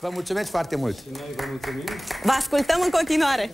Vă mulțumesc foarte mult! Și noi vă mulțumim! Vă ascultăm în continuare!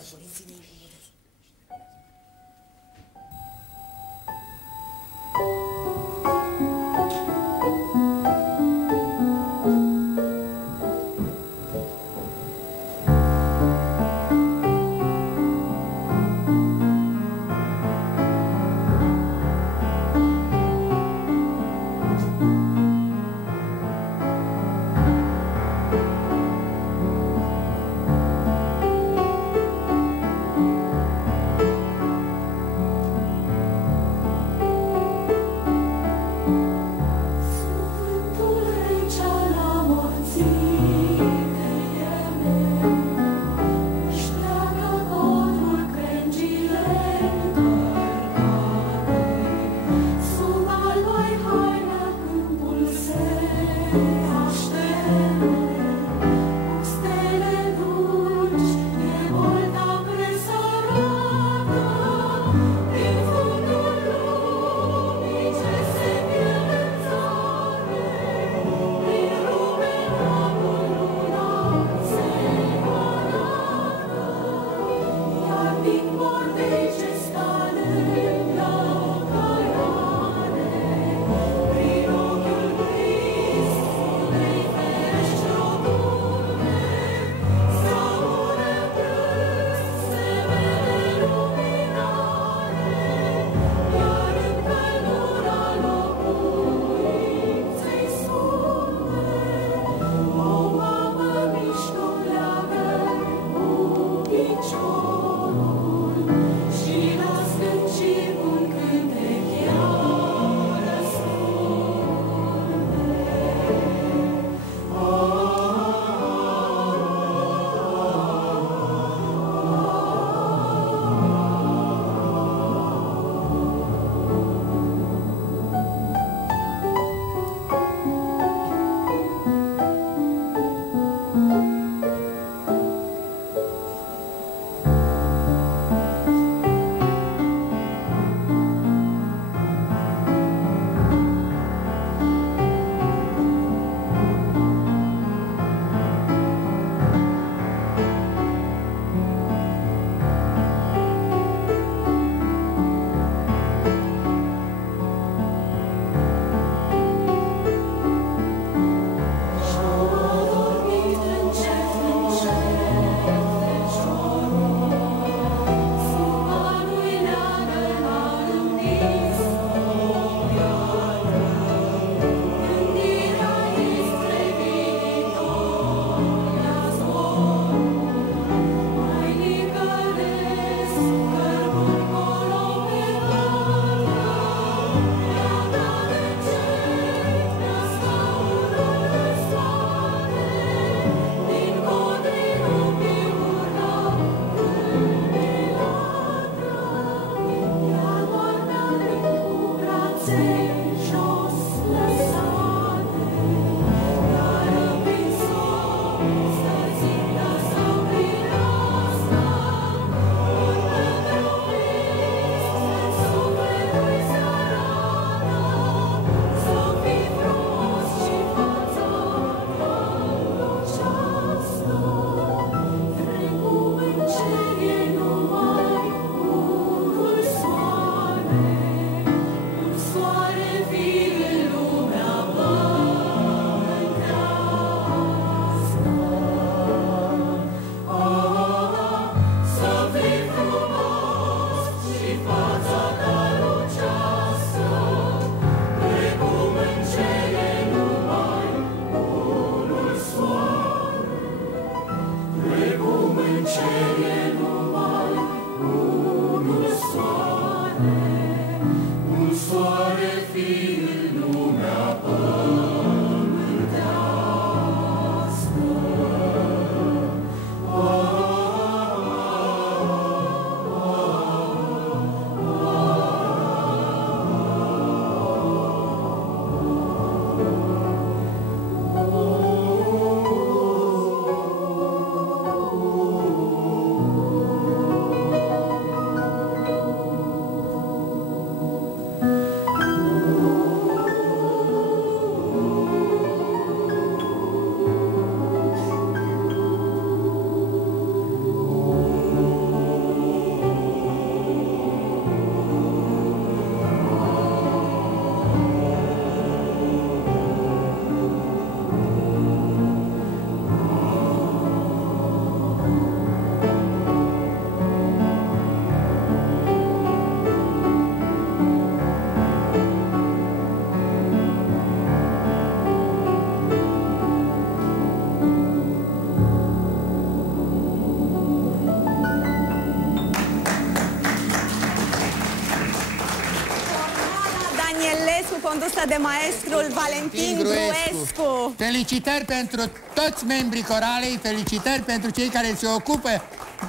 de maestrul Valentin Gruescu. Felicitări pentru toți membrii coralei, felicitări pentru cei care se ocupă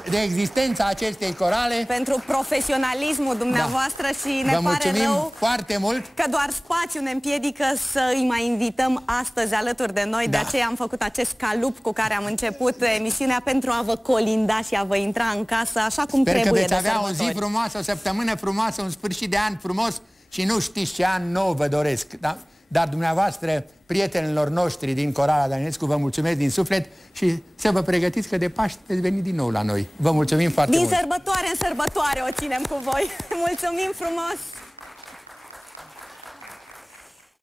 de existența acestei corale. Pentru profesionalismul dumneavoastră și ne pare rău foarte mult că doar spațiul ne împiedică să îi mai invităm astăzi alături de noi. De aceea am făcut acest calup cu care am început emisiunea pentru a vă colinda și a vă intra în casă așa cum trebuie. Sper că veți avea o zi frumoasă, o săptămână frumoasă, un sfârșit de an frumos și nu știți ce an nou vă doresc, da? Dar dumneavoastră, prietenilor noștri din Corala Daninescu, vă mulțumesc din suflet și să vă pregătiți că de Paște veți veni din nou la noi. Vă mulțumim foarte mult! Din sărbătoare în sărbătoare o ținem cu voi. Mulțumim frumos!